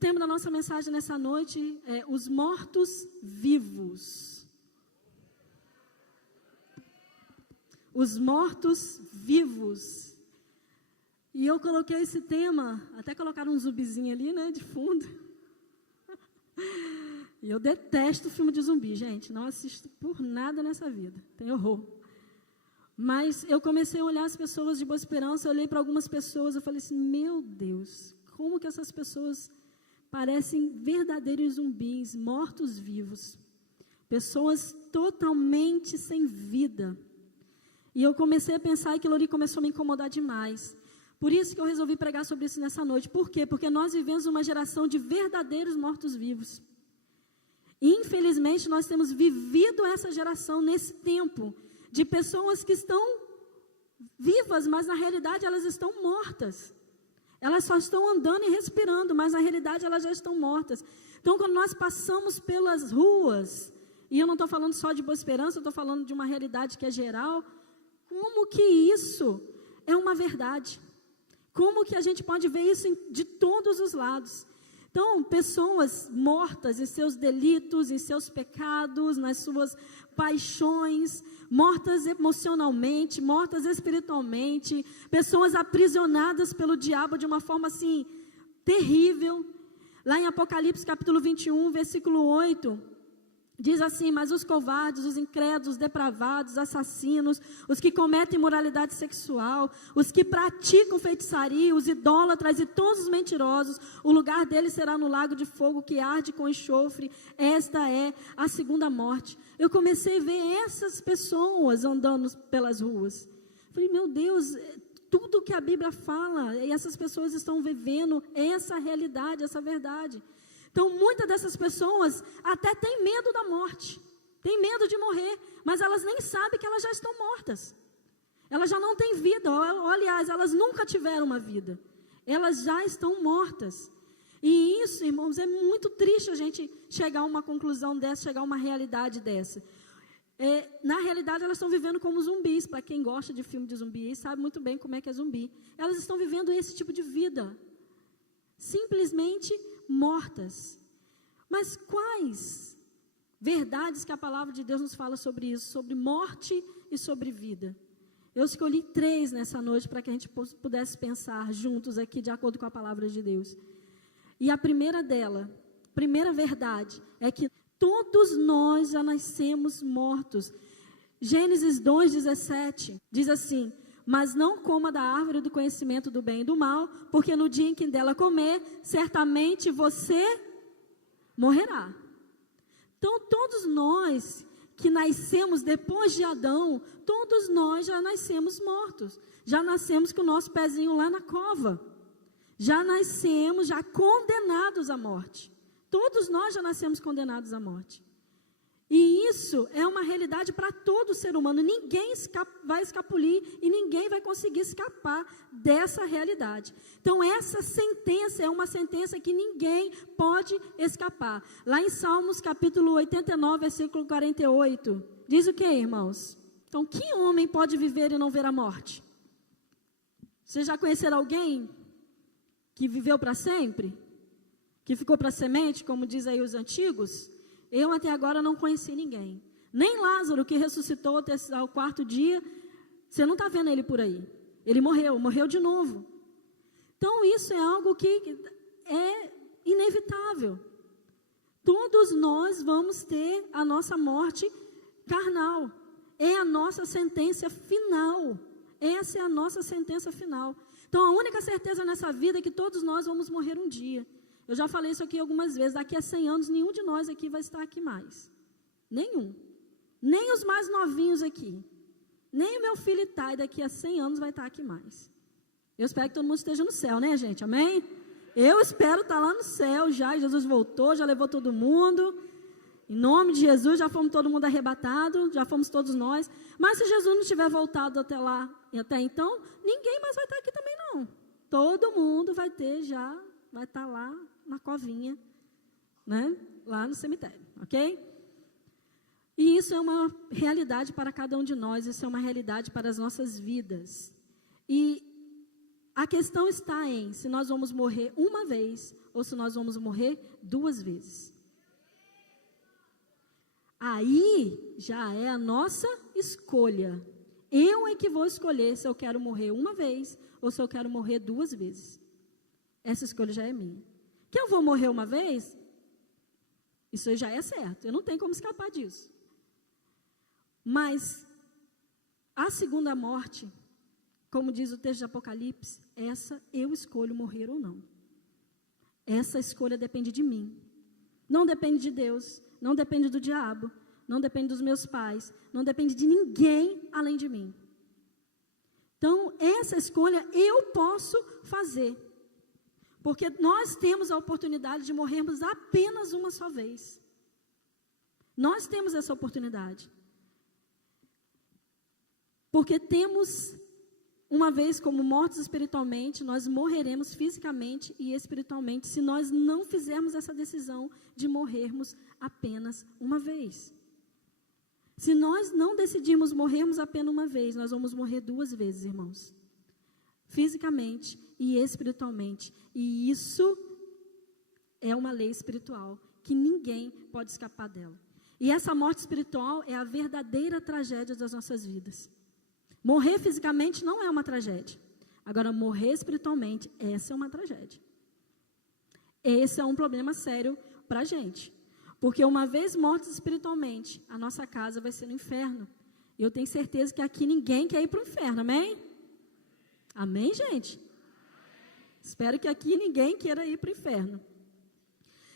tema da nossa mensagem nessa noite é os mortos-vivos. Os mortos-vivos. E eu coloquei esse tema, até colocaram um zumbizinho ali, né, de fundo. E eu detesto filme de zumbi, gente. Não assisto por nada nessa vida. Tenho horror. Mas eu comecei a olhar as pessoas de Boa Esperança, eu olhei para algumas pessoas, eu falei assim, meu Deus, como que essas pessoas parecem verdadeiros zumbis, mortos-vivos. Pessoas totalmente sem vida. E eu comecei a pensar e aquilo ali começou a me incomodar demais. Por isso que eu resolvi pregar sobre isso nessa noite. Por quê? Porque nós vivemos uma geração de verdadeiros mortos-vivos. Infelizmente, nós temos vivido essa geração nesse tempo de pessoas que estão vivas, mas na realidade elas estão mortas. Elas só estão andando e respirando, mas na realidade elas já estão mortas. Então, quando nós passamos pelas ruas, e eu não estou falando só de Boa Esperança, eu estou falando de uma realidade que é geral, como que isso é uma verdade? Como que a gente pode ver isso de todos os lados? Então, pessoas mortas em seus delitos, em seus pecados, nas suas paixões, mortas emocionalmente, mortas espiritualmente, pessoas aprisionadas pelo diabo de uma forma assim, terrível. Lá em Apocalipse capítulo 21, versículo 8, diz assim, mas os covardes, os incrédulos, depravados, assassinos, os que cometem imoralidade sexual, os que praticam feitiçaria, os idólatras e todos os mentirosos, o lugar deles será no lago de fogo que arde com enxofre. Esta é a segunda morte. Eu comecei a ver essas pessoas andando pelas ruas. Falei, meu Deus, tudo que a Bíblia fala, e essas pessoas estão vivendo essa realidade, essa verdade. Então, muitas dessas pessoas até têm medo da morte, têm medo de morrer, mas elas nem sabem que elas já estão mortas. Elas já não têm vida, aliás, elas nunca tiveram uma vida. Elas já estão mortas. E isso, irmãos, é muito triste a gente chegar a uma conclusão dessa, chegar a uma realidade dessa. Na realidade, elas estão vivendo como zumbis. Para quem gosta de filme de zumbi, sabe muito bem como é que é zumbi. Elas estão vivendo esse tipo de vida. Simplesmente mortas. Mas quais verdades que a palavra de Deus nos fala sobre isso, sobre morte e sobre vida? Eu escolhi 3 nessa noite para que a gente pudesse pensar juntos aqui de acordo com a palavra de Deus. E a primeira dela, primeira verdade, é que todos nós já nascemos mortos. Gênesis 2:17 diz assim, mas não coma da árvore do conhecimento do bem e do mal, porque no dia em que dela comer, certamente você morrerá. Então, todos nós que nascemos depois de Adão, todos nós já nascemos mortos. Já nascemos com o nosso pezinho lá na cova. Já nascemos, já condenados à morte. Todos nós já nascemos condenados à morte. E isso é uma realidade para todo ser humano. Ninguém vai escapulir e ninguém vai conseguir escapar dessa realidade. Então, essa sentença é uma sentença que ninguém pode escapar. Lá em Salmos, capítulo 89, versículo 48, diz o que, irmãos? Então, que homem pode viver e não ver a morte? Vocês já conheceram alguém que viveu para sempre? Que ficou para semente, como diz aí os antigos? Eu até agora não conheci ninguém. Nem Lázaro, que ressuscitou ao 4º dia, você não está vendo ele por aí. Ele morreu de novo. Então isso é algo que é inevitável. Todos nós vamos ter a nossa morte carnal. É a nossa sentença final. Essa é a nossa sentença final. Então a única certeza nessa vida é que todos nós vamos morrer um dia. Eu já falei isso aqui algumas vezes, daqui a 100 anos, nenhum de nós aqui vai estar aqui mais. Nenhum. Nem os mais novinhos aqui. Nem o meu filho Itai, daqui a 100 anos, vai estar aqui mais. Eu espero que todo mundo esteja no céu, né, gente? Amém? Eu espero estar lá no céu já. Jesus voltou, já levou todo mundo. Em nome de Jesus, já fomos todo mundo arrebatado, já fomos todos nós. Mas se Jesus não tiver voltado até lá e até então, ninguém mais vai estar aqui também, não. Todo mundo vai estar lá na covinha, né? Lá no cemitério, ok? E isso é uma realidade para cada um de nós, isso é uma realidade para as nossas vidas. E A questão está em se nós vamos morrer uma vez ou se nós vamos morrer 2 vezes. Aí já é a nossa escolha. Eu é que vou escolher se eu quero morrer uma vez ou se eu quero morrer 2 vezes. Essa escolha já é minha. Que eu vou morrer uma vez, isso já é certo. Eu não tenho como escapar disso. Mas a segunda morte, como diz o texto de Apocalipse, essa eu escolho morrer ou não. Essa escolha depende de mim. Não depende de Deus, não depende do diabo, não depende dos meus pais, não depende de ninguém além de mim. Então, essa escolha eu posso fazer. Porque nós temos a oportunidade de morrermos apenas uma só vez. Nós temos essa oportunidade. Porque temos, uma vez como mortos espiritualmente, nós morreremos fisicamente e espiritualmente se nós não fizermos essa decisão de morrermos apenas uma vez. Se nós não decidirmos morrermos apenas uma vez, nós vamos morrer 2 vezes, irmãos. Fisicamente e espiritualmente. E isso é uma lei espiritual que ninguém pode escapar dela. E essa morte espiritual é a verdadeira tragédia das nossas vidas. Morrer fisicamente não é uma tragédia. Agora, morrer espiritualmente, essa é uma tragédia. Esse é um problema sério para a gente. Porque uma vez mortos espiritualmente, a nossa casa vai ser no inferno. E eu tenho certeza que aqui ninguém quer ir para o inferno, amém? Amém, gente? Espero que aqui ninguém queira ir para o inferno.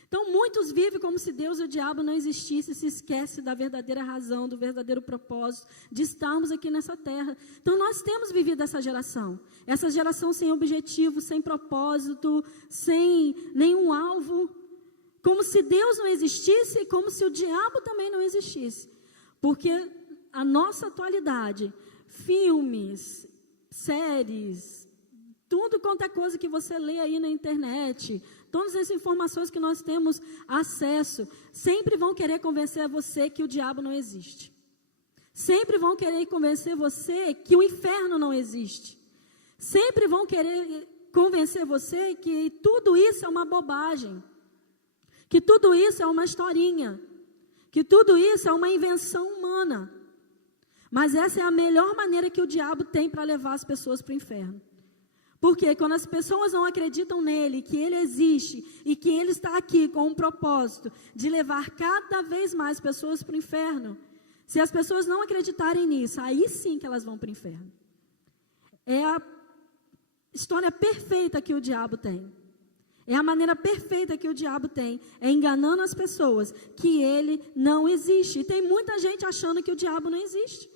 Então, muitos vivem como se Deus e o diabo não existissem, se esquecem da verdadeira razão, do verdadeiro propósito de estarmos aqui nessa terra. Então, nós temos vivido essa geração sem objetivo, sem propósito, sem nenhum alvo, como se Deus não existisse e como se o diabo também não existisse. Porque a nossa atualidade, filmes, séries, tudo quanto é coisa que você lê aí na internet, todas as informações que nós temos acesso, sempre vão querer convencer você que o diabo não existe. Sempre vão querer convencer você que o inferno não existe. Sempre vão querer convencer você que tudo isso é uma bobagem. Que tudo isso é uma historinha. Que tudo isso é uma invenção humana. Mas essa é a melhor maneira que o diabo tem para levar as pessoas para o inferno. Porque quando as pessoas não acreditam nele, que ele existe e que ele está aqui com um propósito de levar cada vez mais pessoas para o inferno, se as pessoas não acreditarem nisso, aí sim que elas vão para o inferno. É a história perfeita que o diabo tem. É a maneira perfeita que o diabo tem, é enganando as pessoas que ele não existe. E tem muita gente achando que o diabo não existe.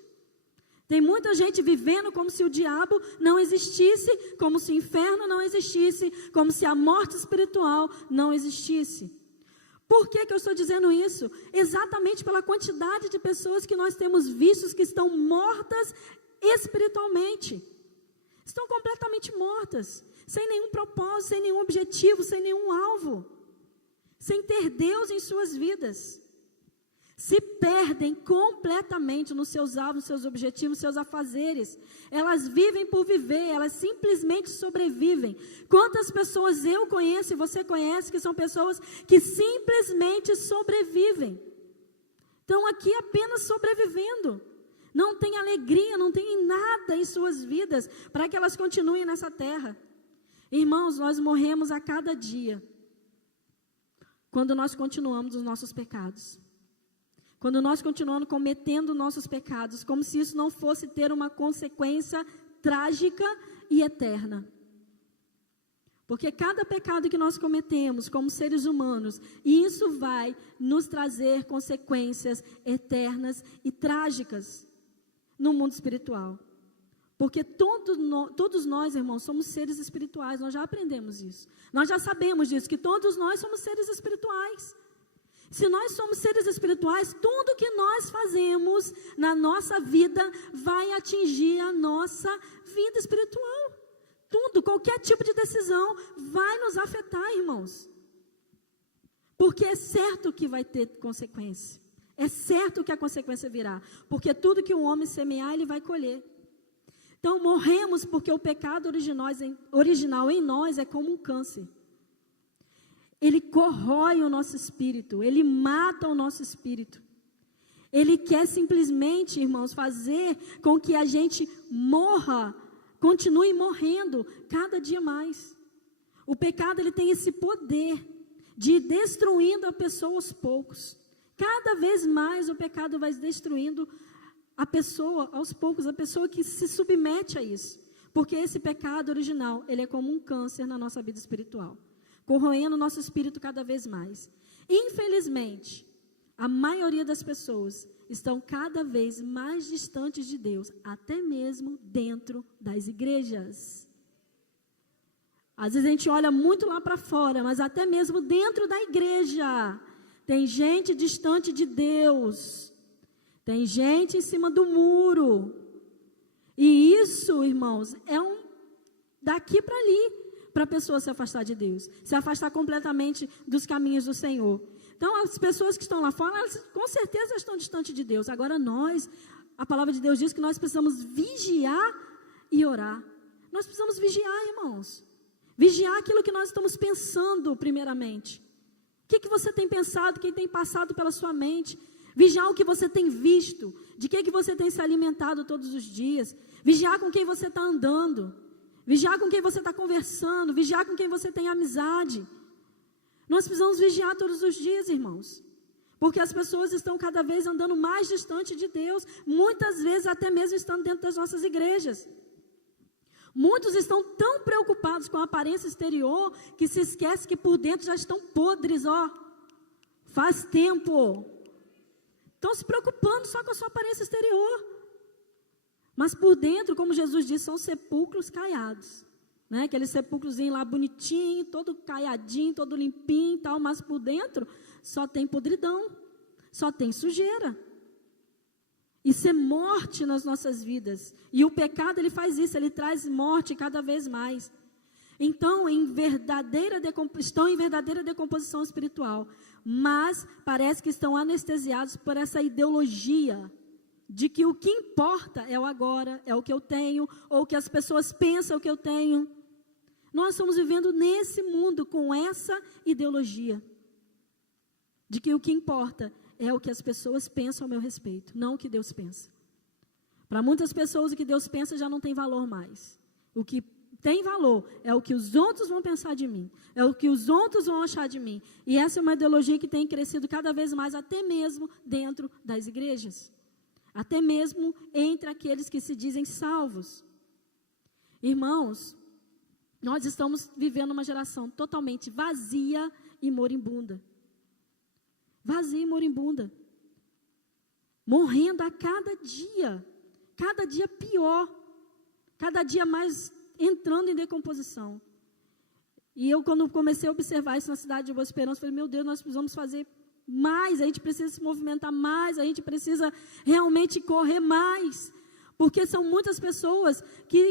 Tem muita gente vivendo como se o diabo não existisse, como se o inferno não existisse, como se a morte espiritual não existisse. Por que eu estou dizendo isso? Exatamente pela quantidade de pessoas que nós temos vistos que estão mortas espiritualmente. Estão completamente mortas, sem nenhum propósito, sem nenhum objetivo, sem nenhum alvo, sem ter Deus em suas vidas. Se perdem completamente nos seus alvos, nos seus objetivos, nos seus afazeres. Elas vivem por viver, elas simplesmente sobrevivem. Quantas pessoas eu conheço e você conhece que são pessoas que simplesmente sobrevivem? Estão aqui apenas sobrevivendo. Não tem alegria, não tem nada em suas vidas para que elas continuem nessa terra. Irmãos, nós morremos a cada dia quando nós continuamos os nossos pecados. Quando nós continuamos cometendo nossos pecados, como se isso não fosse ter uma consequência trágica e eterna. Porque cada pecado que nós cometemos como seres humanos, isso vai nos trazer consequências eternas e trágicas no mundo espiritual. Porque todos nós, irmãos, somos seres espirituais, nós já aprendemos isso. Nós já sabemos disso, que todos nós somos seres espirituais. Se nós somos seres espirituais, tudo que nós fazemos na nossa vida vai atingir a nossa vida espiritual. Tudo, qualquer tipo de decisão vai nos afetar, irmãos. Porque é certo que vai ter consequência. É certo que a consequência virá. Porque tudo que o homem semear, ele vai colher. Então, morremos porque o pecado original em nós é como um câncer. Ele corrói o nosso espírito, ele mata o nosso espírito. Ele quer simplesmente, irmãos, fazer com que a gente morra, continue morrendo cada dia mais. O pecado, ele tem esse poder de ir destruindo a pessoa aos poucos. Cada vez mais o pecado vai destruindo a pessoa aos poucos, a pessoa que se submete a isso. Porque esse pecado original, ele é como um câncer na nossa vida espiritual, corroendo o nosso espírito cada vez mais. Infelizmente, a maioria das pessoas estão cada vez mais distantes de Deus, até mesmo dentro das igrejas. Às vezes a gente olha muito lá para fora, mas até mesmo dentro da igreja, tem gente distante de Deus. Tem gente em cima do muro. E isso, irmãos, é daqui para ali, para a pessoa se afastar de Deus, se afastar completamente dos caminhos do Senhor. Então, as pessoas que estão lá fora, elas com certeza estão distantes de Deus. Agora nós, a palavra de Deus diz que nós precisamos vigiar e orar. Nós precisamos vigiar, irmãos. Vigiar aquilo que nós estamos pensando primeiramente. O que você tem pensado, o que tem passado pela sua mente? Vigiar o que você tem visto, de que você tem se alimentado todos os dias. Vigiar com quem você está andando. Vigiar com quem você está conversando. Vigiar com quem você tem amizade. Nós precisamos vigiar todos os dias, irmãos. Porque as pessoas estão cada vez andando mais distante de Deus. Muitas vezes até mesmo estando dentro das nossas igrejas. Muitos estão tão preocupados com a aparência exterior que se esquece que por dentro já estão podres, faz tempo. Estão se preocupando só com a sua aparência exterior. Mas por dentro, como Jesus disse, são sepulcros caiados. Né? Aquele sepulcrozinho lá bonitinho, todo caiadinho, todo limpinho e tal. Mas por dentro só tem podridão, só tem sujeira. Isso é morte nas nossas vidas. E o pecado, ele faz isso, ele traz morte cada vez mais. Então, estão em verdadeira decomposição espiritual. Mas parece que estão anestesiados por essa ideologia de que o que importa é o agora, é o que eu tenho, ou o que as pessoas pensam que eu tenho. Nós estamos vivendo nesse mundo com essa ideologia de que o que importa é o que as pessoas pensam a meu respeito, não o que Deus pensa. Para muitas pessoas, o que Deus pensa já não tem valor mais. O que tem valor é o que os outros vão pensar de mim, é o que os outros vão achar de mim. E essa é uma ideologia que tem crescido cada vez mais, até mesmo dentro das igrejas. Até mesmo entre aqueles que se dizem salvos. Irmãos, nós estamos vivendo uma geração totalmente vazia e moribunda. Vazia e moribunda. Morrendo a cada dia pior, cada dia mais entrando em decomposição. E eu, quando comecei a observar isso na cidade de Boa Esperança, falei, meu Deus, nós precisamos fazer mais, a gente precisa se movimentar mais, a gente precisa realmente correr mais, porque são muitas pessoas que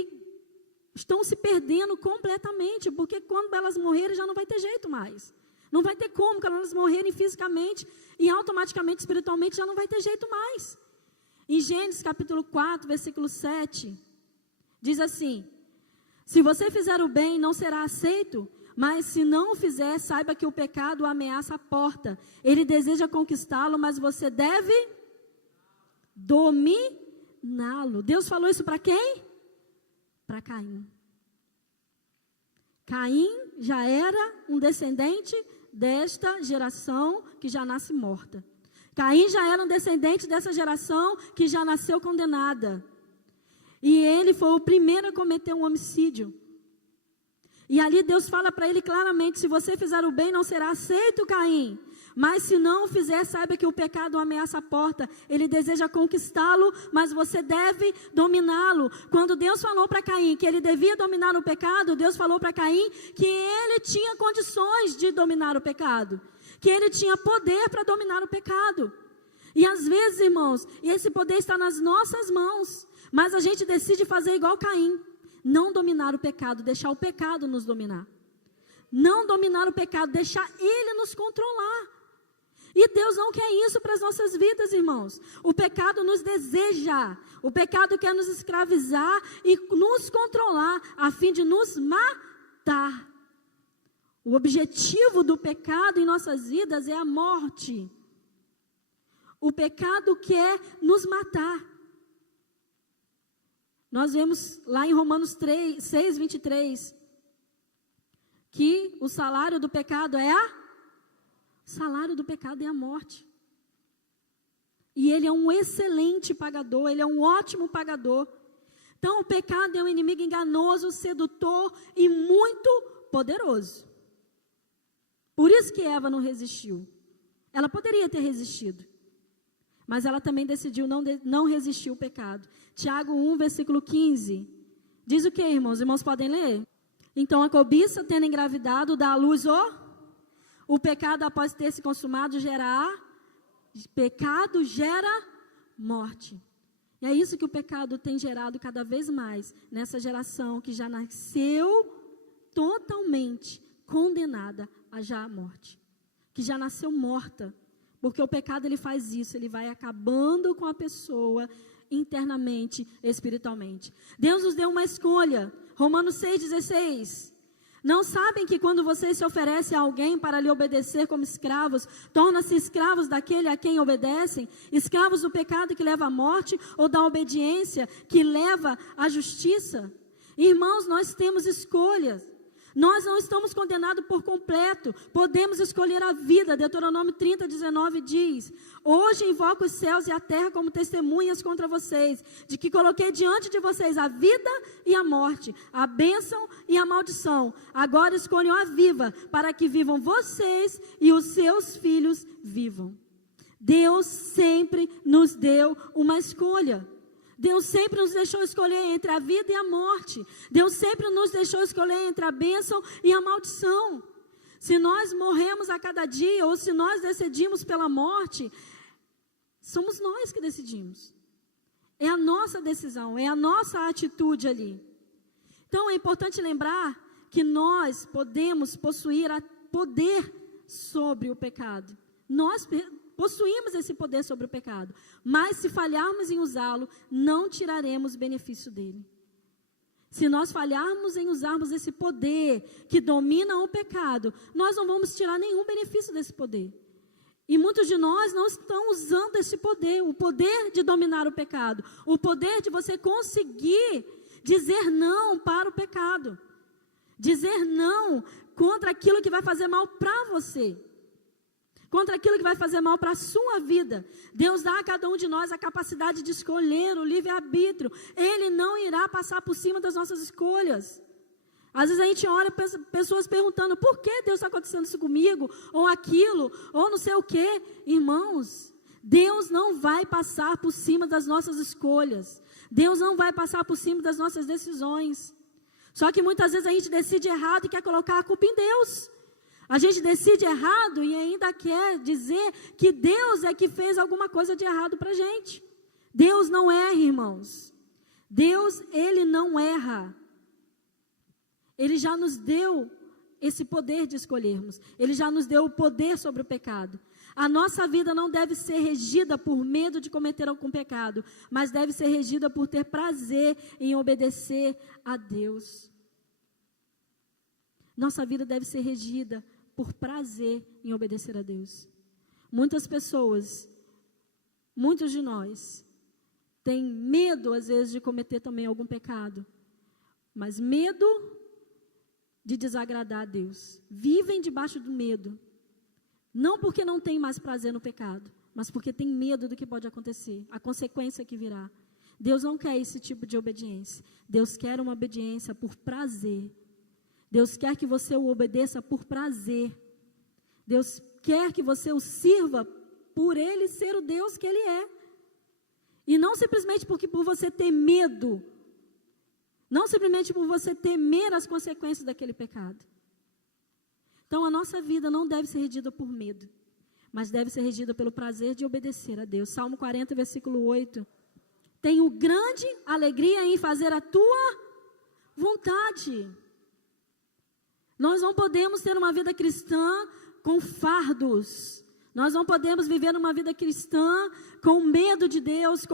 estão se perdendo completamente, porque quando elas morrerem já não vai ter jeito mais. Não vai ter como, quando elas morrerem fisicamente e automaticamente, espiritualmente, já não vai ter jeito mais. Em Gênesis capítulo 4, versículo 7, diz assim: se você fizer o bem, não será aceito, mas se não o fizer, saiba que o pecado ameaça a porta. Ele deseja conquistá-lo, mas você deve dominá-lo. Deus falou isso para quem? Para Caim. Caim já era um descendente desta geração que já nasce morta. Caim já era um descendente dessa geração que já nasceu condenada. E ele foi o primeiro a cometer um homicídio. E ali Deus fala para ele claramente: se você fizer o bem, não será aceito, Caim. Mas se não o fizer, saiba que o pecado ameaça a porta. Ele deseja conquistá-lo, mas você deve dominá-lo. Quando Deus falou para Caim que ele devia dominar o pecado, Deus falou para Caim que ele tinha condições de dominar o pecado. Que ele tinha poder para dominar o pecado. E às vezes, irmãos, esse poder está nas nossas mãos. Mas a gente decide fazer igual Caim. Não dominar o pecado, deixar o pecado nos dominar. Não dominar o pecado, deixar ele nos controlar. E Deus não quer isso para as nossas vidas, irmãos. O pecado nos deseja. O pecado quer nos escravizar e nos controlar, a fim de nos matar. O objetivo do pecado em nossas vidas é a morte. O pecado quer nos matar. Nós vemos lá em Romanos 6, 23, que o salário do pecado é a morte. E ele é um excelente pagador, ele é um ótimo pagador. Então o pecado é um inimigo enganoso, sedutor e muito poderoso. Por isso que Eva não resistiu. Ela poderia ter resistido, mas ela também decidiu não resistir ao pecado. Tiago 1, versículo 15. Diz o que, irmãos? Os irmãos podem ler? Então a cobiça, tendo engravidado, dá à luz o pecado, após ter se consumado, pecado gera morte. E é isso que o pecado tem gerado cada vez mais nessa geração que já nasceu totalmente condenada a já a morte. Que já nasceu morta. Porque o pecado ele faz isso, ele vai acabando com a pessoa internamente, espiritualmente. Deus nos deu uma escolha. Romanos 6,16. Não sabem que quando vocês se oferecem a alguém para lhe obedecer como escravos, tornam-se escravos daquele a quem obedecem? Escravos do pecado que leva à morte ou da obediência que leva à justiça? Irmãos, nós temos escolhas. Nós não estamos condenados por completo. Podemos escolher a vida. Deuteronômio 30, 19 diz: hoje invoco os céus e a terra como testemunhas contra vocês, de que coloquei diante de vocês a vida e a morte, a bênção e a maldição. Agora escolham a viva, para que vivam vocês e os seus filhos vivam. Deus sempre nos deu uma escolha. Deus sempre nos deixou escolher entre a vida e a morte. Deus sempre nos deixou escolher entre a bênção e a maldição. Se nós morremos a cada dia, ou se nós decidimos pela morte, somos nós que decidimos. É a nossa decisão, é a nossa atitude ali. Então é importante lembrar que nós podemos possuir poder sobre o pecado. Nós possuímos esse poder sobre o pecado, mas se falharmos em usá-lo, não tiraremos benefício dele. Se nós falharmos em usarmos esse poder que domina o pecado, nós não vamos tirar nenhum benefício desse poder. E muitos de nós não estão usando esse poder, o poder de dominar o pecado, o poder de você conseguir dizer não para o pecado, dizer não contra aquilo que vai fazer mal para você. Contra aquilo que vai fazer mal para a sua vida. Deus dá a cada um de nós a capacidade de escolher o livre-arbítrio. Ele não irá passar por cima das nossas escolhas. Às vezes a gente olha pessoas perguntando: por que Deus está acontecendo isso comigo? Ou aquilo, ou não sei o quê. Irmãos, Deus não vai passar por cima das nossas escolhas. Deus não vai passar por cima das nossas decisões. Só que muitas vezes a gente decide errado e quer colocar a culpa em Deus. A gente decide errado e ainda quer dizer que Deus é que fez alguma coisa de errado para a gente. Deus não erra, irmãos. Deus, Ele não erra. Ele já nos deu esse poder de escolhermos. Ele já nos deu o poder sobre o pecado. A nossa vida não deve ser regida por medo de cometer algum pecado, mas deve ser regida por ter prazer em obedecer a Deus. Nossa vida deve ser regida por prazer em obedecer a Deus. Muitas pessoas, muitos de nós, têm medo às vezes de cometer também algum pecado, mas medo de desagradar a Deus. Vivem debaixo do medo, não porque não tem mais prazer no pecado, mas porque tem medo do que pode acontecer, a consequência que virá. Deus não quer esse tipo de obediência. Deus quer uma obediência por prazer. Deus quer que você o obedeça por prazer. Deus quer que você o sirva por Ele ser o Deus que Ele é. E não simplesmente por você ter medo. Não simplesmente por você temer as consequências daquele pecado. Então a nossa vida não deve ser regida por medo, mas deve ser regida pelo prazer de obedecer a Deus. Salmo 40, versículo 8. Tenho grande alegria em fazer a tua vontade. Nós não podemos ter uma vida cristã com fardos. Nós não podemos viver uma vida cristã com medo de Deus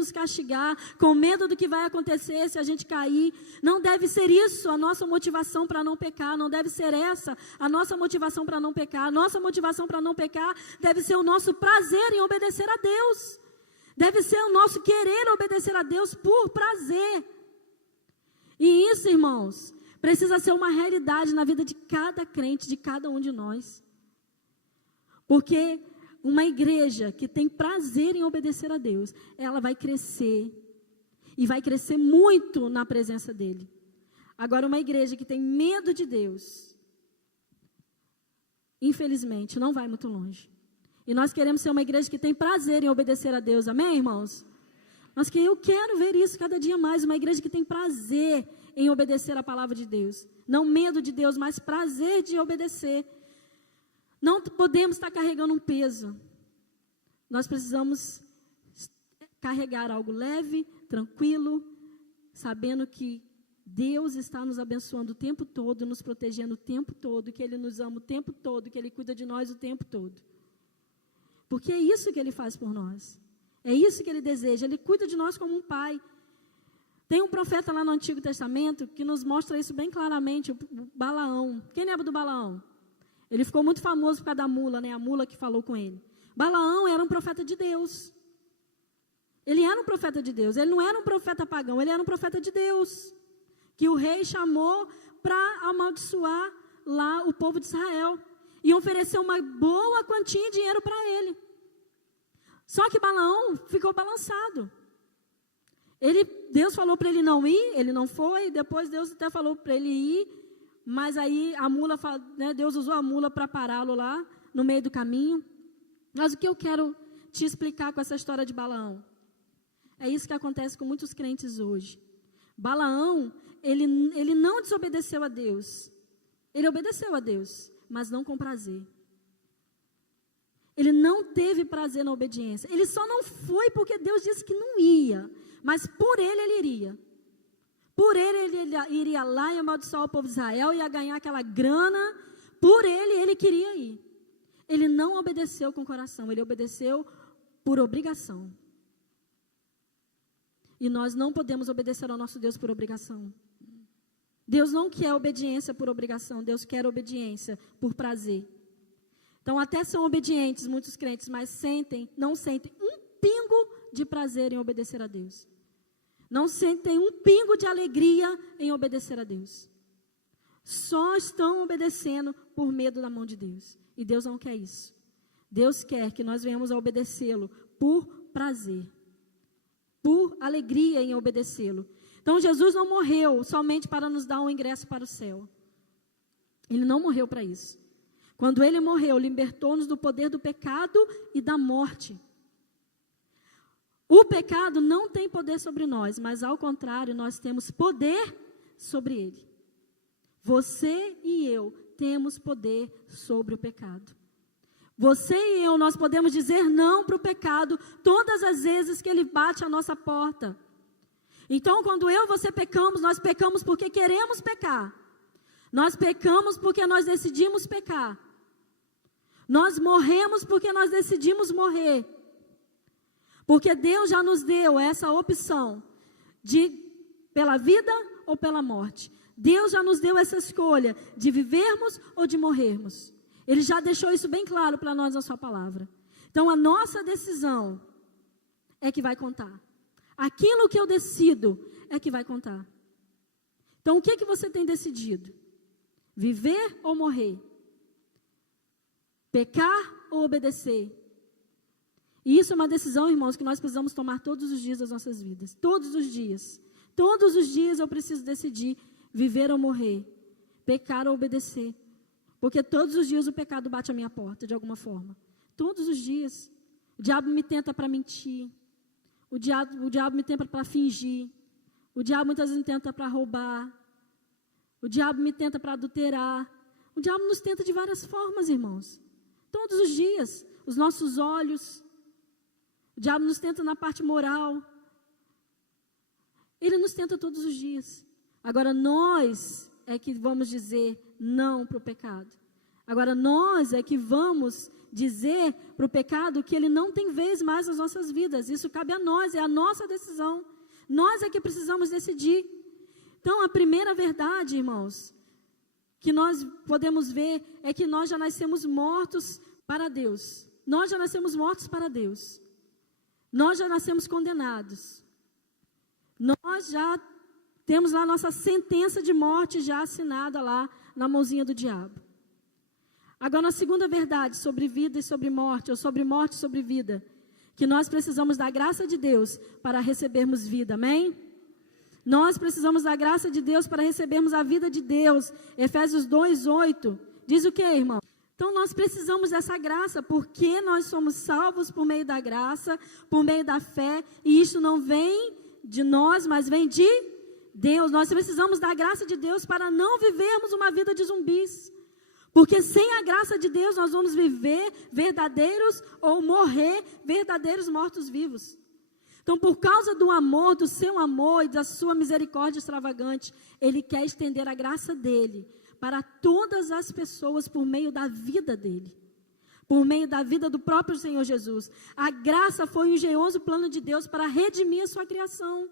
nos castigar, com medo do que vai acontecer se a gente cair. Não deve ser isso a nossa motivação para não pecar, não deve ser essa a nossa motivação para não pecar. A nossa motivação para não pecar deve ser o nosso prazer em obedecer a Deus. Deve ser o nosso querer obedecer a Deus por prazer. E isso, irmãos, precisa ser uma realidade na vida de cada crente, de cada um de nós. Porque uma igreja que tem prazer em obedecer a Deus, ela vai crescer, e vai crescer muito na presença dEle. Agora, uma igreja que tem medo de Deus, infelizmente, não vai muito longe. E nós queremos ser uma igreja que tem prazer em obedecer a Deus, amém, irmãos? Eu quero ver isso cada dia mais, uma igreja que tem prazer em obedecer a palavra de Deus. Não medo de Deus, mas prazer de obedecer. Não podemos estar carregando um peso. Nós precisamos carregar algo leve, tranquilo, sabendo que Deus está nos abençoando o tempo todo, nos protegendo o tempo todo, que Ele nos ama o tempo todo, que Ele cuida de nós o tempo todo. Porque é isso que Ele faz por nós. É isso que Ele deseja. Ele cuida de nós como um pai. Tem um profeta lá no Antigo Testamento que nos mostra isso bem claramente, o Balaão. Quem lembra do Balaão? Ele ficou muito famoso por causa da mula, né? A mula que falou com ele. Balaão era um profeta de Deus. Ele era um profeta de Deus. Ele não era um profeta pagão, ele era um profeta de Deus. Que o rei chamou para amaldiçoar lá o povo de Israel. E ofereceu uma boa quantia de dinheiro para ele. Só que Balaão ficou balançado. Deus falou para ele não ir, ele não foi. Depois Deus até falou para ele ir. Mas aí a mula, né, Deus usou a mula para pará-lo lá, no meio do caminho. Mas o que eu quero te explicar com essa história de Balaão? É isso que acontece com muitos crentes hoje. Balaão, ele não desobedeceu a Deus. Ele obedeceu a Deus, mas não com prazer. Ele não teve prazer na obediência. Ele só não foi porque Deus disse que não ia. Mas por ele iria. Por ele iria lá e amaldiçoar o povo de Israel, ia ganhar aquela grana. Por ele queria ir. Ele não obedeceu com o coração, ele obedeceu por obrigação. E nós não podemos obedecer ao nosso Deus por obrigação. Deus não quer obediência por obrigação, Deus quer obediência por prazer. Então até são obedientes muitos crentes, mas não sentem um pingo de prazer em obedecer a Deus. Não sentem um pingo de alegria em obedecer a Deus. Só estão obedecendo por medo da mão de Deus. E Deus não quer isso. Deus quer que nós venhamos a obedecê-lo por prazer. Por alegria em obedecê-lo. Então Jesus não morreu somente para nos dar um ingresso para o céu. Ele não morreu para isso. Quando Ele morreu, libertou-nos do poder do pecado e da morte. O pecado não tem poder sobre nós, mas ao contrário, nós temos poder sobre ele. Você e eu temos poder sobre o pecado. Você e eu, nós podemos dizer não para o pecado todas as vezes que ele bate a nossa porta. Então, quando eu e você pecamos, nós pecamos porque queremos pecar. Nós pecamos porque nós decidimos pecar. Nós morremos porque nós decidimos morrer. Porque Deus já nos deu essa opção de pela vida ou pela morte. Deus já nos deu essa escolha de vivermos ou de morrermos. Ele já deixou isso bem claro para nós na sua palavra. Então a nossa decisão é que vai contar. Aquilo que eu decido é que vai contar. Então o que você tem decidido? Viver ou morrer? Pecar ou obedecer? E isso é uma decisão, irmãos, que nós precisamos tomar todos os dias das nossas vidas. Todos os dias. Todos os dias eu preciso decidir viver ou morrer. Pecar ou obedecer. Porque todos os dias o pecado bate à minha porta, de alguma forma. Todos os dias. O diabo me tenta para mentir. O diabo me tenta para fingir. O diabo muitas vezes me tenta para roubar. O diabo me tenta para adulterar. O diabo nos tenta de várias formas, irmãos. Todos os dias. Os nossos olhos. O diabo nos tenta na parte moral. Ele nos tenta todos os dias. Agora nós é que vamos dizer não para o pecado. Agora, nós é que vamos dizer para o pecado que ele não tem vez mais nas nossas vidas. Isso cabe a nós, é a nossa decisão. Nós é que precisamos decidir. Então, a primeira verdade, irmãos, que nós podemos ver é que nós já nascemos mortos para Deus. Nós já nascemos mortos para Deus. Nós já nascemos condenados. Nós já temos lá nossa sentença de morte já assinada lá na mãozinha do diabo. Agora, a segunda verdade sobre vida e sobre morte, ou sobre morte e sobre vida, que nós precisamos da graça de Deus para recebermos vida, amém? Nós precisamos da graça de Deus para recebermos a vida de Deus. Efésios 2:8 diz o que, irmão? Então, nós precisamos dessa graça, porque nós somos salvos por meio da graça, por meio da fé, e isso não vem de nós, mas vem de Deus. Nós precisamos da graça de Deus para não vivermos uma vida de zumbis. Porque sem a graça de Deus nós vamos viver verdadeiros ou morrer verdadeiros mortos-vivos. Então, por causa do amor, do seu amor e da sua misericórdia extravagante, Ele quer estender a graça dEle para todas as pessoas por meio da vida dEle. Por meio da vida do próprio Senhor Jesus. A graça foi o engenhoso plano de Deus para redimir a sua criação.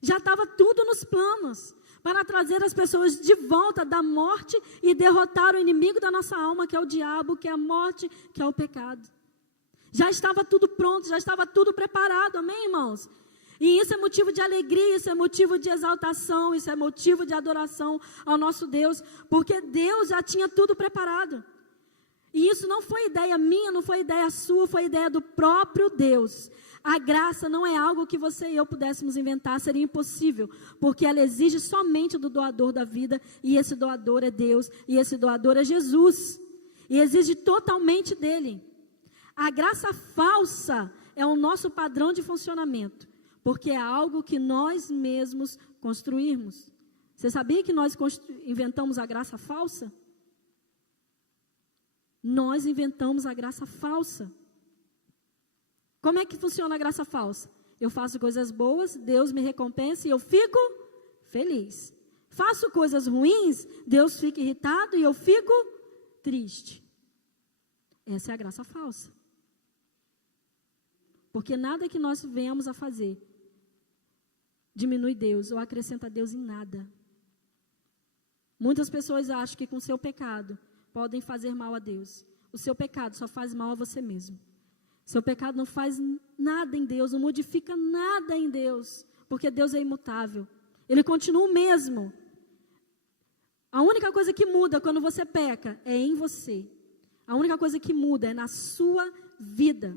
Já estava tudo nos planos. Para trazer as pessoas de volta da morte e derrotar o inimigo da nossa alma, que é o diabo, que é a morte, que é o pecado. Já estava tudo pronto, já estava tudo preparado, amém, irmãos? E isso é motivo de alegria, isso é motivo de exaltação, isso é motivo de adoração ao nosso Deus, porque Deus já tinha tudo preparado. E isso não foi ideia minha, não foi ideia sua, foi ideia do próprio Deus. A graça não é algo que você e eu pudéssemos inventar, seria impossível, porque ela exige somente do doador da vida, e esse doador é Deus, e esse doador é Jesus, e exige totalmente dele. A graça falsa é o nosso padrão de funcionamento, porque é algo que nós mesmos construímos. Você sabia que nós inventamos a graça falsa? Nós inventamos a graça falsa. Como é que funciona a graça falsa? Eu faço coisas boas, Deus me recompensa e eu fico feliz. Faço coisas ruins, Deus fica irritado e eu fico triste. Essa é a graça falsa. Porque nada que nós venhamos a fazer diminui Deus ou acrescenta Deus em nada. Muitas pessoas acham que com seu pecado podem fazer mal a Deus. O seu pecado só faz mal a você mesmo. Seu pecado não faz nada em Deus, não modifica nada em Deus, porque Deus é imutável. Ele continua o mesmo. A única coisa que muda quando você peca é em você. A única coisa que muda é na sua vida.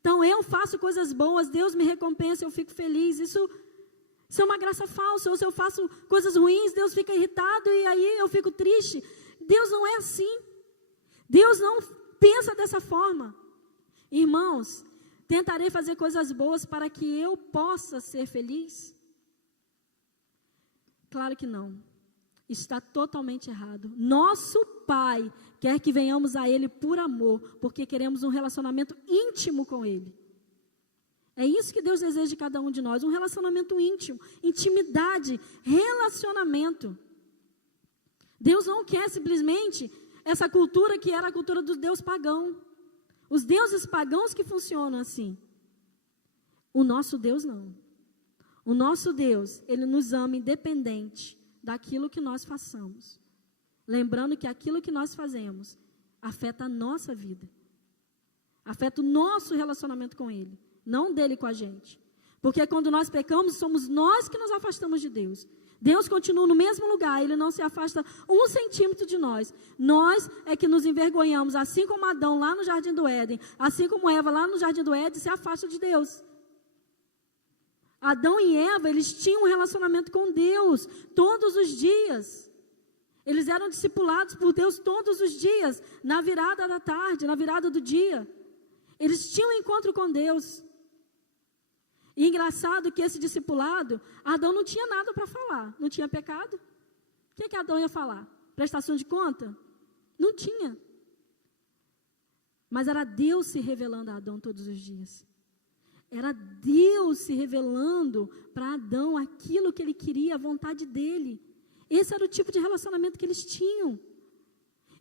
Então, eu faço coisas boas, Deus me recompensa, eu fico feliz. Isso é uma graça falsa. Ou se eu faço coisas ruins, Deus fica irritado e aí eu fico triste. Deus não é assim. Deus não pensa dessa forma. Irmãos, tentarei fazer coisas boas para que eu possa ser feliz? Claro que não. Está totalmente errado. Nosso Pai quer que venhamos a Ele por amor, porque queremos um relacionamento íntimo com Ele. É isso que Deus deseja de cada um de nós, um relacionamento íntimo, intimidade, relacionamento. Deus não quer simplesmente essa cultura que era a cultura do Deus pagão. Os deuses pagãos que funcionam assim. O nosso Deus não. O nosso Deus, Ele nos ama independente daquilo que nós façamos. Lembrando que aquilo que nós fazemos afeta a nossa vida. Afeta o nosso relacionamento com Ele, não dele com a gente. Porque quando nós pecamos, somos nós que nos afastamos de Deus. Deus continua no mesmo lugar, Ele não se afasta 1 centímetro de nós. Nós é que nos envergonhamos, assim como Adão lá no Jardim do Éden, assim como Eva lá no Jardim do Éden se afasta de Deus. Adão e Eva, eles tinham um relacionamento com Deus todos os dias. Eles eram discipulados por Deus todos os dias, na virada da tarde, na virada do dia. Eles tinham um encontro com Deus. E engraçado que esse discipulado, Adão não tinha nada para falar, não tinha pecado. O que Adão ia falar? Prestação de conta? Não tinha. Mas era Deus se revelando a Adão todos os dias. Era Deus se revelando para Adão aquilo que ele queria, a vontade dele. Esse era o tipo de relacionamento que eles tinham.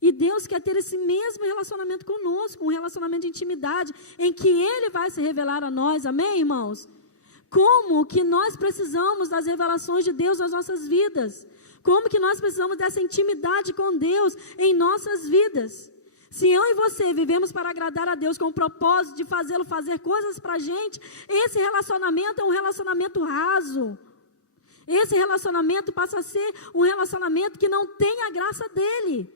E Deus quer ter esse mesmo relacionamento conosco, um relacionamento de intimidade, em que Ele vai se revelar a nós, amém, irmãos? Como que nós precisamos das revelações de Deus nas nossas vidas? Como que nós precisamos dessa intimidade com Deus em nossas vidas? Se eu e você vivemos para agradar a Deus com o propósito de fazê-lo fazer coisas para a gente, esse relacionamento é um relacionamento raso. Esse relacionamento passa a ser um relacionamento que não tem a graça dele.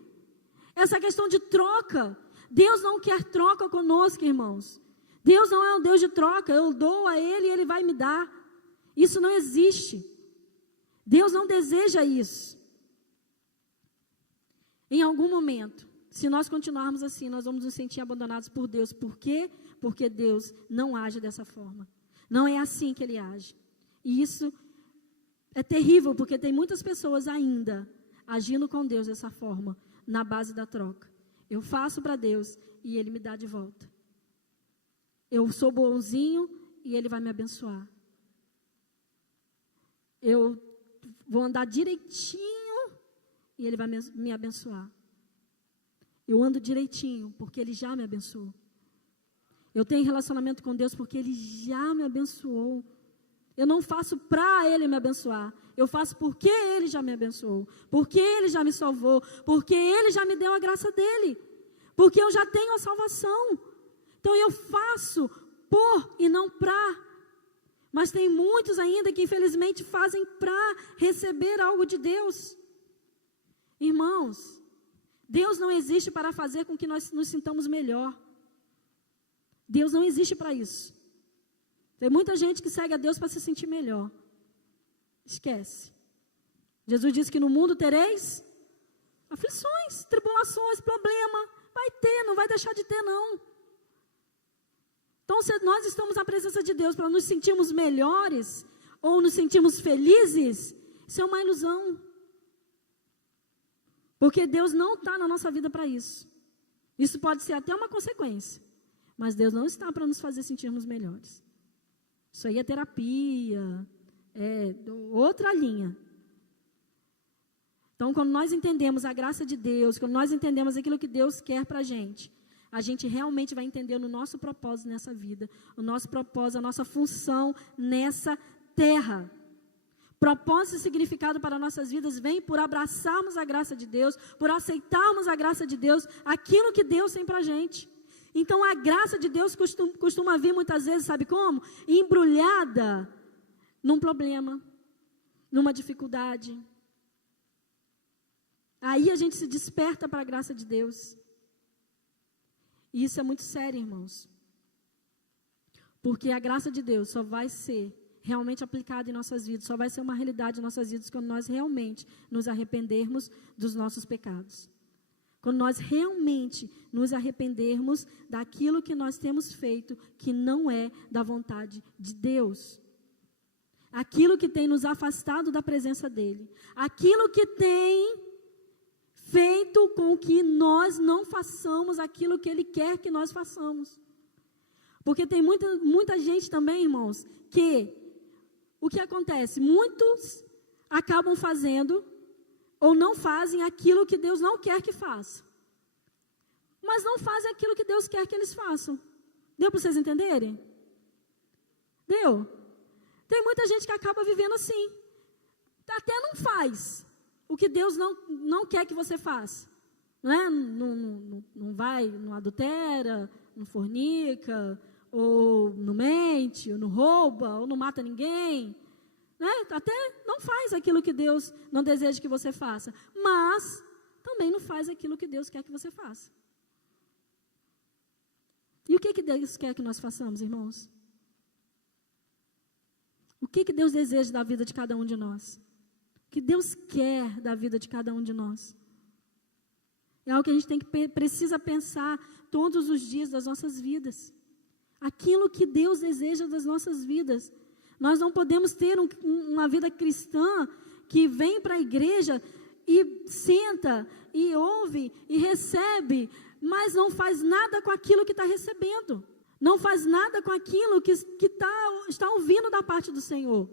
Essa questão de troca, Deus não quer troca conosco, irmãos. Deus não é um Deus de troca, eu dou a Ele e Ele vai me dar. Isso não existe. Deus não deseja isso. Em algum momento, se nós continuarmos assim, nós vamos nos sentir abandonados por Deus. Por quê? Porque Deus não age dessa forma. Não é assim que Ele age. E isso é terrível, porque tem muitas pessoas ainda agindo com Deus dessa forma, na base da troca. Eu faço para Deus e Ele me dá de volta. Eu sou bonzinho e Ele vai me abençoar. Eu vou andar direitinho e Ele vai me abençoar. Eu ando direitinho porque Ele já me abençoou. Eu tenho relacionamento com Deus porque Ele já me abençoou. Eu não faço para Ele me abençoar. Eu faço porque Ele já me abençoou. Porque Ele já me salvou. Porque Ele já me deu a graça dEle. Porque eu já tenho a salvação. Então eu faço por e não para. Mas tem muitos ainda que infelizmente fazem para receber algo de Deus. Irmãos, Deus não existe para fazer com que nós nos sintamos melhor. Deus não existe para isso. Tem muita gente que segue a Deus para se sentir melhor. Esquece. Jesus disse que no mundo tereis aflições, tribulações, problema. Vai ter, não vai deixar de ter não. Então, se nós estamos na presença de Deus para nos sentirmos melhores ou nos sentirmos felizes, isso é uma ilusão. Porque Deus não está na nossa vida para isso. Isso pode ser até uma consequência. Mas Deus não está para nos fazer sentirmos melhores. Isso aí é terapia, é outra linha. Então, quando nós entendemos a graça de Deus, quando nós entendemos aquilo que Deus quer para a gente realmente vai entender o nosso propósito nessa vida, o nosso propósito, a nossa função nessa terra. Propósito e significado para nossas vidas vem por abraçarmos a graça de Deus, por aceitarmos a graça de Deus, aquilo que Deus tem para a gente. Então a graça de Deus costuma vir muitas vezes, sabe como? Embrulhada num problema, numa dificuldade. Aí a gente se desperta para a graça de Deus. E isso é muito sério, irmãos. Porque a graça de Deus só vai ser realmente aplicada em nossas vidas, só vai ser uma realidade em nossas vidas quando nós realmente nos arrependermos dos nossos pecados. Quando nós realmente nos arrependermos daquilo que nós temos feito, que não é da vontade de Deus. Aquilo que tem nos afastado da presença dEle. Aquilo que tem feito com que nós não façamos aquilo que Ele quer que nós façamos. Porque tem muita gente também, irmãos, que o que acontece? Muitos acabam fazendo ou não fazem aquilo que Deus não quer que faça. Mas não fazem aquilo que Deus quer que eles façam. Deu para vocês entenderem? Deu? Tem muita gente que acaba vivendo assim. Até não faz o que Deus não quer que você faça. Né? Não vai, não adultera, não fornica, ou não mente, ou não rouba, ou não mata ninguém. Né? Até não faz aquilo que Deus não deseja que você faça. Mas também não faz aquilo que Deus quer que você faça. E o que Deus quer que nós façamos, irmãos? O que Deus deseja da vida de cada um de nós? O que Deus quer da vida de cada um de nós? É algo que a gente precisa pensar todos os dias das nossas vidas. Aquilo que Deus deseja das nossas vidas. Nós não podemos ter uma vida cristã que vem para a igreja e senta, e ouve, e recebe, mas não faz nada com aquilo que está recebendo. Não faz nada com aquilo que está ouvindo da parte do Senhor.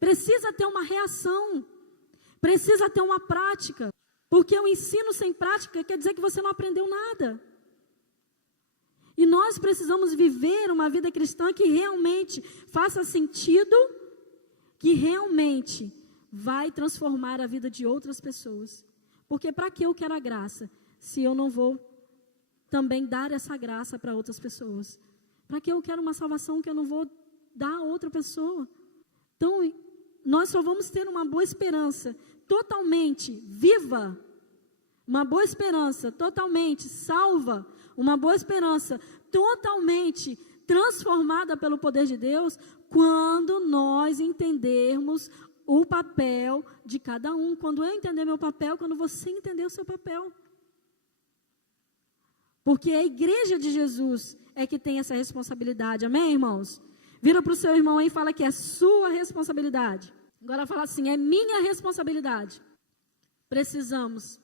Precisa ter uma reação. Precisa ter uma prática. Porque o ensino sem prática quer dizer que você não aprendeu nada. E nós precisamos viver uma vida cristã que realmente faça sentido, que realmente vai transformar a vida de outras pessoas. Porque para que eu quero a graça, se eu não vou também dar essa graça para outras pessoas? Para que eu quero uma salvação que eu não vou dar a outra pessoa? Então, nós só vamos ter uma boa esperança totalmente viva, uma boa esperança totalmente salva, uma boa esperança totalmente transformada pelo poder de Deus, quando nós entendermos o papel de cada um. Quando eu entender meu papel, quando você entender o seu papel. Porque a igreja de Jesus é que tem essa responsabilidade. Amém, irmãos? Vira para o seu irmão aí e fala que é sua responsabilidade. Agora fala assim, é minha responsabilidade. Precisamos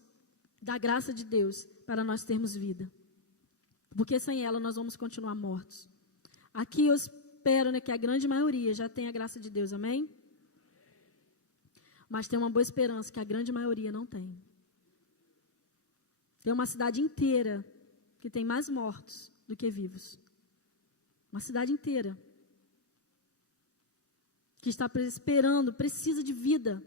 da graça de Deus para nós termos vida. Porque sem ela nós vamos continuar mortos. Aqui eu espero, né, que a grande maioria já tem a graça de Deus, amém? Mas tem uma boa esperança que a grande maioria não tem. Tem uma cidade inteira que tem mais mortos do que vivos. Uma cidade inteira que está esperando, precisa de vida.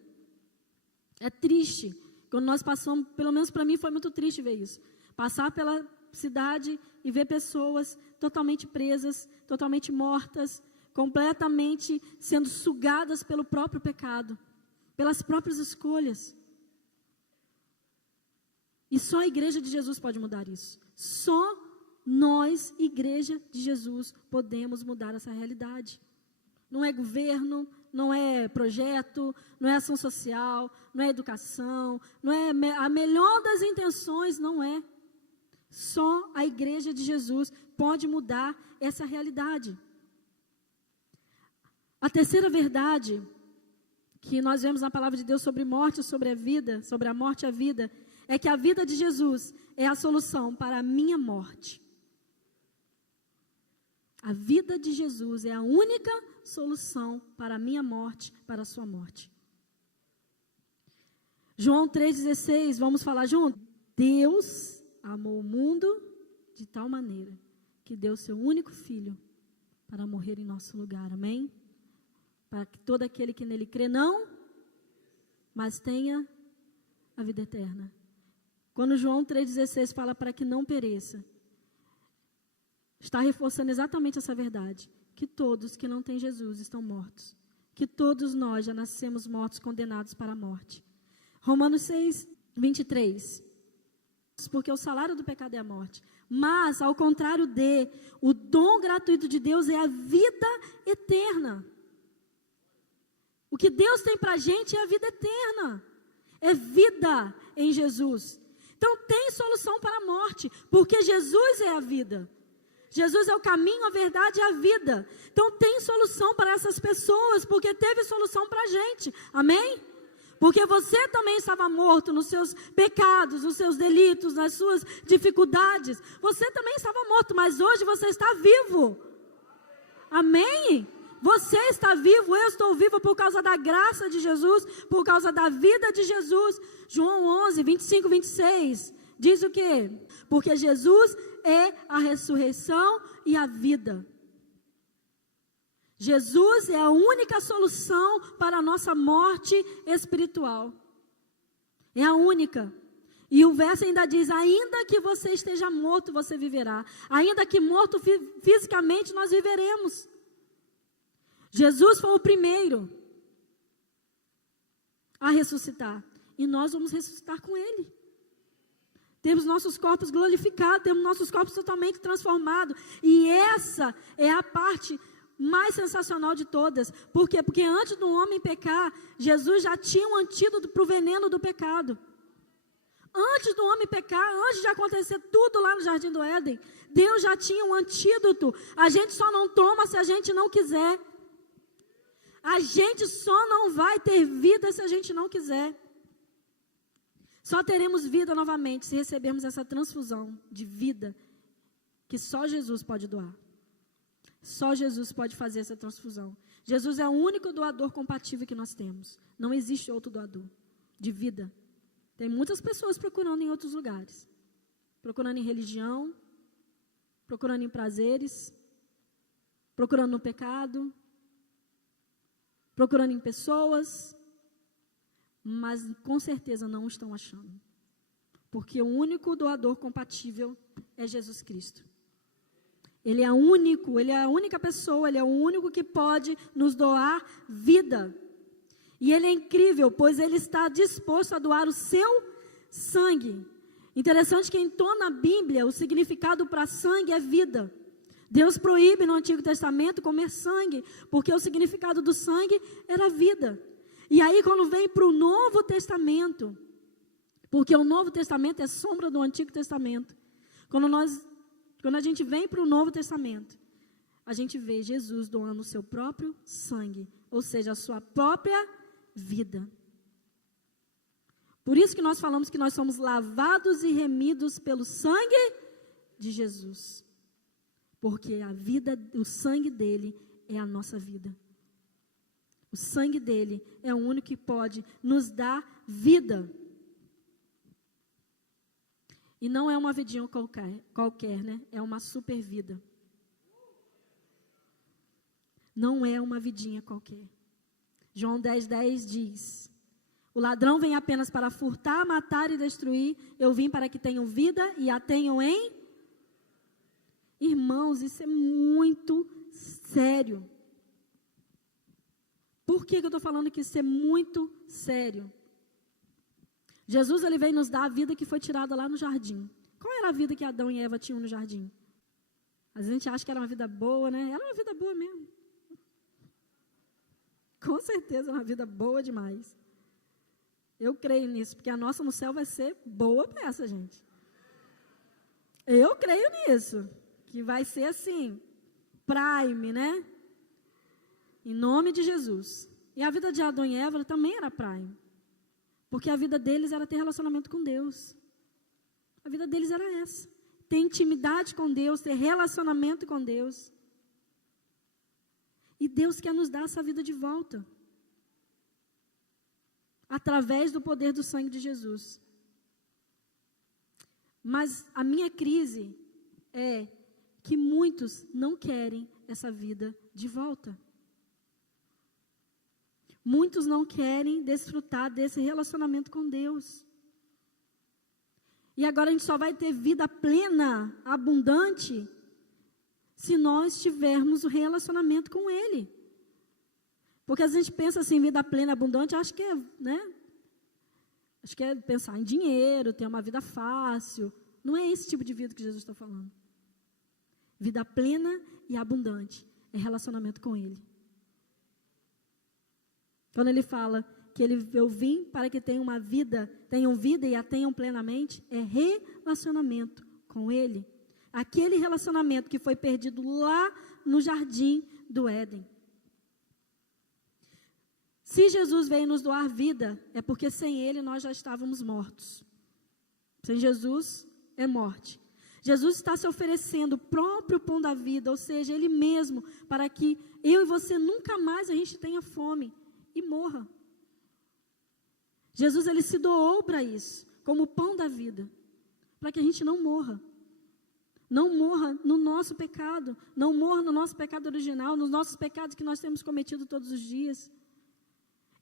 É triste. Quando nós passamos, pelo menos para mim foi muito triste ver isso. Passar pela cidade e ver pessoas totalmente presas, totalmente mortas, completamente sendo sugadas pelo próprio pecado, pelas próprias escolhas. E só a igreja de Jesus pode mudar isso. Só nós, igreja de Jesus, podemos mudar essa realidade. Não é governo, não é projeto, não é ação social, não é educação, não é a melhor das intenções, não é. Só a igreja de Jesus pode mudar essa realidade. A terceira verdade que nós vemos na palavra de Deus sobre morte, sobre a vida, sobre a morte e a vida, é que a vida de Jesus é a solução para a minha morte. A vida de Jesus é a única solução para a minha morte, para a sua morte. João 3,16, vamos falar junto? Deus amou o mundo de tal maneira que deu seu único filho para morrer em nosso lugar, amém? Para que todo aquele que nele crê não, mas tenha a vida eterna. Quando João 3,16 fala para que não pereça, está reforçando exatamente essa verdade, que todos que não têm Jesus estão mortos, que todos nós já nascemos mortos, condenados para a morte. Romanos 6:23, porque o salário do pecado é a morte, mas ao contrário o dom gratuito de Deus é a vida eterna. O que Deus tem para a gente é a vida eterna, é vida em Jesus. Então tem solução para a morte, porque Jesus é a vida. Jesus é o caminho, a verdade e a vida. Então tem solução para essas pessoas, porque teve solução para a gente, amém? Porque você também estava morto nos seus pecados, nos seus delitos, nas suas dificuldades. Você também estava morto, mas hoje você está vivo, amém? Você está vivo, eu estou vivo por causa da graça de Jesus, por causa da vida de Jesus. João 11:25-26, diz o quê? Porque Jesus é a ressurreição e a vida. Jesus é a única solução para a nossa morte espiritual. É a única. E o verso ainda diz, ainda que você esteja morto, você viverá. Ainda que morto fisicamente, nós viveremos. Jesus foi o primeiro a ressuscitar. E nós vamos ressuscitar com Ele. Temos nossos corpos glorificados, temos nossos corpos totalmente transformados. E essa é a parte mais sensacional de todas. Por quê? Porque antes do homem pecar, Jesus já tinha um antídoto para o veneno do pecado. Antes do homem pecar, antes de acontecer tudo lá no Jardim do Éden, Deus já tinha um antídoto. A gente só não toma se a gente não quiser. A gente só não vai ter vida se a gente não quiser. Só teremos vida novamente se recebermos essa transfusão de vida que só Jesus pode doar. Só Jesus pode fazer essa transfusão. Jesus é o único doador compatível que nós temos. Não existe outro doador de vida. Tem muitas pessoas procurando em outros lugares. Procurando em religião, procurando em prazeres, procurando no pecado, procurando em pessoas, mas com certeza não estão achando. Porque o único doador compatível é Jesus Cristo. Ele é único, Ele é a única pessoa, Ele é o único que pode nos doar vida. E Ele é incrível, pois Ele está disposto a doar o seu sangue. Interessante que em toda a Bíblia, o significado para sangue é vida. Deus proíbe no Antigo Testamento comer sangue, porque o significado do sangue era vida. E aí quando vem para o Novo Testamento, porque o Novo Testamento é sombra do Antigo Testamento. Quando a gente vem para o Novo Testamento, a gente vê Jesus doando o seu próprio sangue, ou seja, a sua própria vida. Por isso que nós falamos que nós somos lavados e remidos pelo sangue de Jesus. Porque a vida, o sangue dele é a nossa vida. O sangue dele é o único que pode nos dar vida. E não é uma vidinha qualquer, né? É uma super vida. Não é uma vidinha qualquer. João 10:10 diz: o ladrão vem apenas para furtar, matar e destruir. Eu vim para que tenham vida e a tenham em... Irmãos, isso é muito sério. Por que eu estou falando que isso é muito sério? Jesus, ele veio nos dar a vida que foi tirada lá no jardim. Qual era a vida que Adão e Eva tinham no jardim? A gente acha que era uma vida boa, né? Era uma vida boa mesmo. Com certeza, uma vida boa demais. Eu creio nisso, porque a nossa no céu vai ser boa peça, gente. Eu creio nisso, que vai ser assim, prime, né? Em nome de Jesus. E a vida de Adão e Eva também era prime. Porque a vida deles era ter relacionamento com Deus. A vida deles era essa. Ter intimidade com Deus, ter relacionamento com Deus. E Deus quer nos dar essa vida de volta. Através do poder do sangue de Jesus. Mas a minha crise é que muitos não querem essa vida de volta. Muitos não querem desfrutar desse relacionamento com Deus. E agora a gente só vai ter vida plena, abundante, se nós tivermos o relacionamento com Ele. Porque a gente pensa assim, vida plena, abundante, acho que é, né? Acho que é pensar em dinheiro, ter uma vida fácil. Não é esse tipo de vida que Jesus está falando. Vida plena e abundante é relacionamento com Ele. Quando Ele fala que eu vim para que tenham vida e a tenham plenamente, é relacionamento com Ele. Aquele relacionamento que foi perdido lá no jardim do Éden. Se Jesus veio nos doar vida, é porque sem Ele nós já estávamos mortos. Sem Jesus é morte. Jesus está se oferecendo o próprio pão da vida, ou seja, Ele mesmo, para que eu e você nunca mais a gente tenha fome e morra. Jesus, Ele se doou para isso, como o pão da vida, para que a gente não morra. Não morra no nosso pecado, não morra no nosso pecado original, nos nossos pecados que nós temos cometido todos os dias.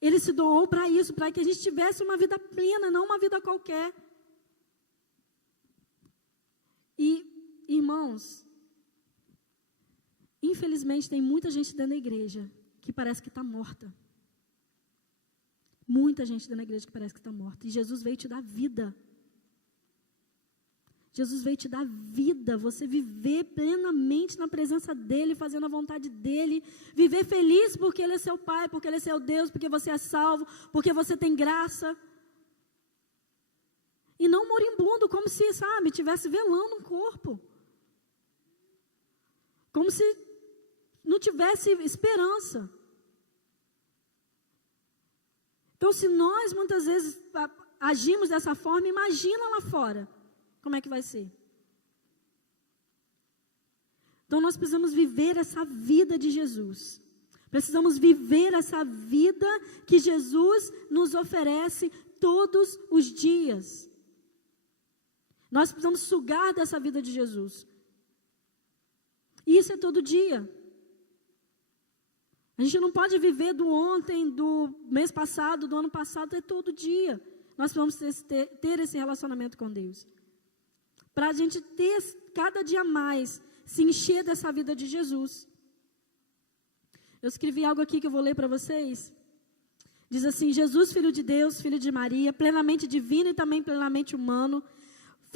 Ele se doou para isso, para que a gente tivesse uma vida plena, não uma vida qualquer. E, irmãos, infelizmente tem muita gente dentro da igreja que parece que está morta. Muita gente dentro da igreja que parece que está morta. E Jesus veio te dar vida. Jesus veio te dar vida, você viver plenamente na presença dEle, fazendo a vontade dEle, viver feliz porque Ele é seu Pai, porque Ele é seu Deus, porque você é salvo, porque você tem graça. E não moribundo, como se, sabe, estivesse velando um corpo. Como se não tivesse esperança. Então, se nós muitas vezes agimos dessa forma, imagina lá fora. Como é que vai ser? Então nós precisamos viver essa vida de Jesus. Precisamos viver essa vida que Jesus nos oferece todos os dias. Nós precisamos sugar dessa vida de Jesus. E isso é todo dia. A gente não pode viver do ontem, do mês passado, do ano passado, é todo dia. Nós precisamos ter esse relacionamento com Deus. Para a gente ter cada dia mais, se encher dessa vida de Jesus. Eu escrevi algo aqui que eu vou ler para vocês. Diz assim: Jesus, filho de Deus, filho de Maria, plenamente divino e também plenamente humano,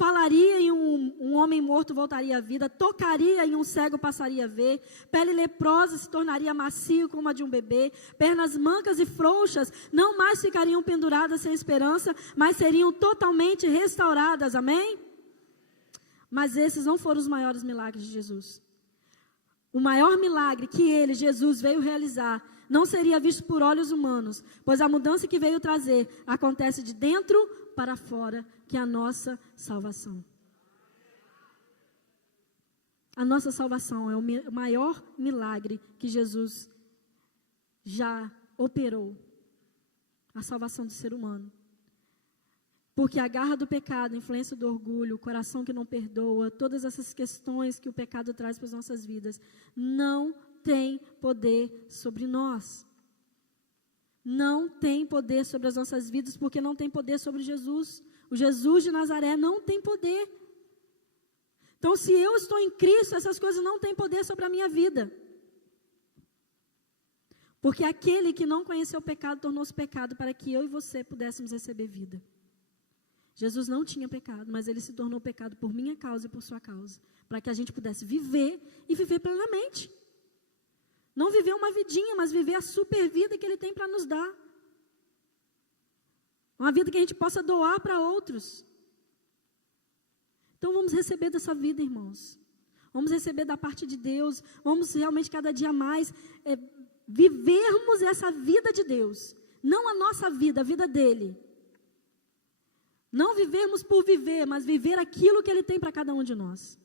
falaria e um homem morto voltaria à vida, tocaria e um cego passaria a ver, pele leprosa se tornaria macio como a de um bebê, pernas mancas e frouxas não mais ficariam penduradas sem esperança, mas seriam totalmente restauradas, amém? Mas esses não foram os maiores milagres de Jesus. O maior milagre que ele, Jesus, veio realizar, não seria visto por olhos humanos, pois a mudança que veio trazer acontece de dentro para fora, que é a nossa salvação. A nossa salvação é o maior milagre que Jesus já operou. A salvação do ser humano. Porque a garra do pecado, a influência do orgulho, o coração que não perdoa, todas essas questões que o pecado traz para as nossas vidas, não tem poder sobre nós. Não tem poder sobre as nossas vidas, porque não tem poder sobre Jesus. O Jesus de Nazaré não tem poder. Então, se eu estou em Cristo, essas coisas não têm poder sobre a minha vida. Porque aquele que não conheceu o pecado, tornou-se pecado para que eu e você pudéssemos receber vida. Jesus não tinha pecado, mas ele se tornou pecado por minha causa e por sua causa. Para que a gente pudesse viver e viver plenamente. Não viver uma vidinha, mas viver a super vida que ele tem para nos dar. Uma vida que a gente possa doar para outros. Então vamos receber dessa vida, irmãos. Vamos receber da parte de Deus. Vamos realmente cada dia mais vivermos essa vida de Deus. Não a nossa vida, a vida dele. Não vivermos por viver, mas viver aquilo que ele tem para cada um de nós.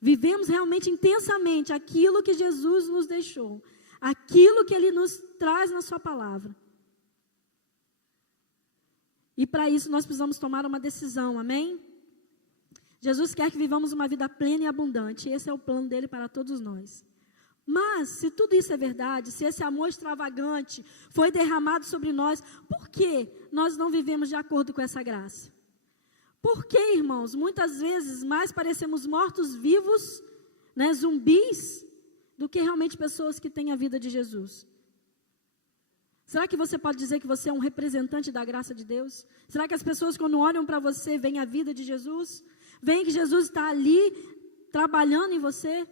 Vivemos realmente intensamente aquilo que Jesus nos deixou. Aquilo que ele nos traz na sua palavra. E para isso nós precisamos tomar uma decisão, amém? Jesus quer que vivamos uma vida plena e abundante. Esse é o plano dele para todos nós. Mas, se tudo isso é verdade, se esse amor extravagante foi derramado sobre nós, por que nós não vivemos de acordo com essa graça? Por que, irmãos, muitas vezes mais parecemos mortos-vivos, né, zumbis, do que realmente pessoas que têm a vida de Jesus? Será que você pode dizer que você é um representante da graça de Deus? Será que as pessoas, quando olham para você, veem a vida de Jesus? Veem que Jesus está ali, trabalhando em você?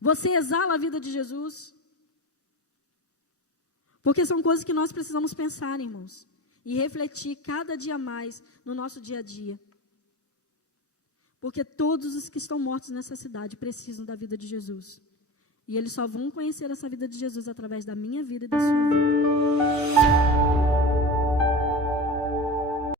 Você exala a vida de Jesus? Porque são coisas que nós precisamos pensar, irmãos. E refletir cada dia mais no nosso dia a dia. Porque todos os que estão mortos nessa cidade precisam da vida de Jesus. E eles só vão conhecer essa vida de Jesus através da minha vida e da sua vida.